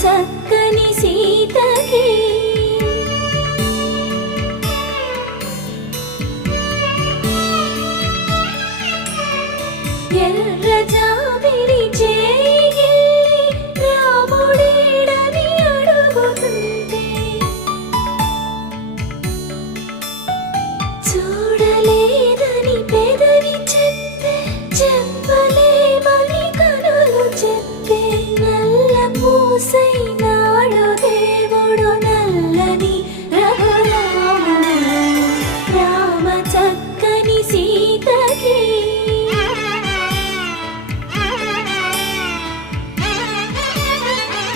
చక్కని సీతకి ఎర్ర జాబిలి చేయి రాముడేడని అడుగుతుంటే చూడలేదని పెదవి చెప్పే చెప్పలేమని కనులు చెప్పే నల్ల పూసైన